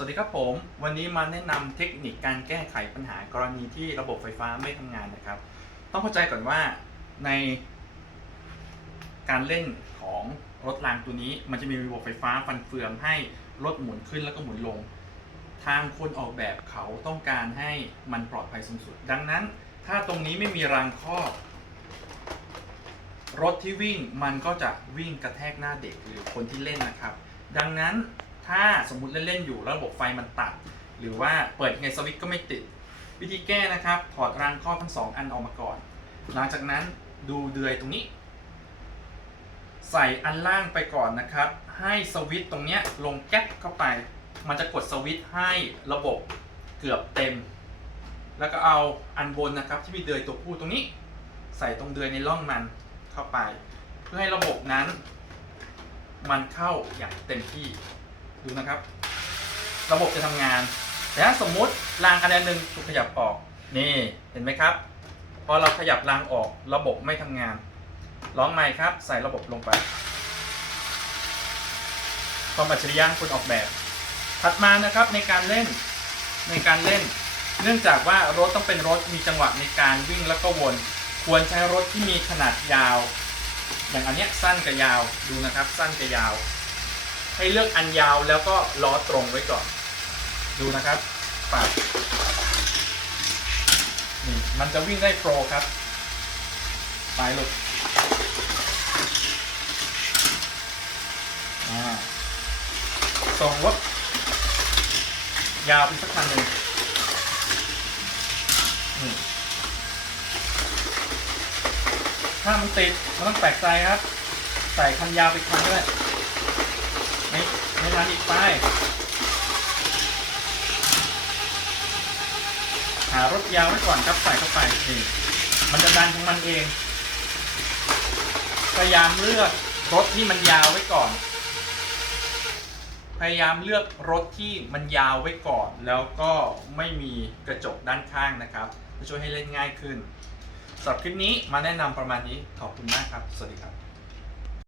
สวัสดีครับผม วันนี้มาแนะนำเทคนิคการแก้ไขปัญหากรณีที่ระบบไฟฟ้าไม่ทำงานนะครับ ต้องเข้าใจก่อนว่าในการเล่นของรถรางตัวนี้ มันจะมีระบบไฟฟ้าฟันเฟืองให้รถหมุนขึ้นแล้วก็หมุนลง ทางคนออกแบบเขาต้องการให้มันปลอดภัยสูงสุด ดังนั้น ถ้าตรงนี้ไม่มีรางครอบ รถที่วิ่งมันก็จะวิ่งกระแทกหน้าเด็กหรือคนที่เล่นนะครับ ดังนั้น ถ้าสมมุติเล่นๆอยู่แล้วระบบไฟมันตัด หรือว่าเปิดยังไงสวิตช์ก็ไม่ติด วิธีแก้นะครับ ถอดรางครอบทั้งสองอันออกมาก่อน หลังจากนั้นดูเดือยตรงนี้ ใส่อันล่างไปก่อนนะครับ ให้สวิตช์ตรงเนี้ยลงแก๊ปเข้าไป มันจะกดสวิตช์ให้ระบบเกือบเต็ม แล้วก็เอาอันบนนะครับ ที่มีเดือยตัวผู้ตรงนี้ ใส่ตรงเดือยในร่องมันเข้าไป เพื่อให้ระบบนั้น มันเข้าอย่างเต็มที่ ดูนะครับ ระบบจะทำงาน แต่ถ้าสมมุติรางคะแนนหนึ่งถูกขยับออก นี่เห็นไหมครับ พอเราขยับรางออกระบบไม่ทำงาน ร้องใหม่ครับ ใส่ระบบลงไปความอัจฉริยะคนออกแบบ ถัดมานะครับในการเล่นในการเล่น เนื่องจากว่ารถต้องเป็นรถมีจังหวะในการวิ่งแล้วก็วน ควรใช้รถที่มีขนาดยาว อย่างอันเนี้ยสั้นกับยาวดูนะครับ สั้นกับยาว ให้เลือกอันยาวแล้วก็ล้อตรงไว้ก่อน ดูนะครับปัดนี่มันจะวิ่งได้โปรครับ ไปลูกอ่าส่งรถยาวไปสักคันหนึ่งนี่ถ้ามันติด มันต้องแปลกใจครับ ใส่คันยาวไปคันด้วย ไม่ไม่นานอีกไป หารถยาวไว้ก่อนครับใส่เข้าไปนี่มันจะดันของมันเอง พยายามเลือกรถที่มันยาวไว้ก่อน พยายามเลือกรถที่มันยาวไว้ก่อน แล้วก็ไม่มีกระจกด้านข้างนะครับจะช่วยให้เล่นง่ายขึ้นสำหรับคลิปนี้มาแนะนำประมาณนี้ขอบคุณมากครับ สวัสดีครับ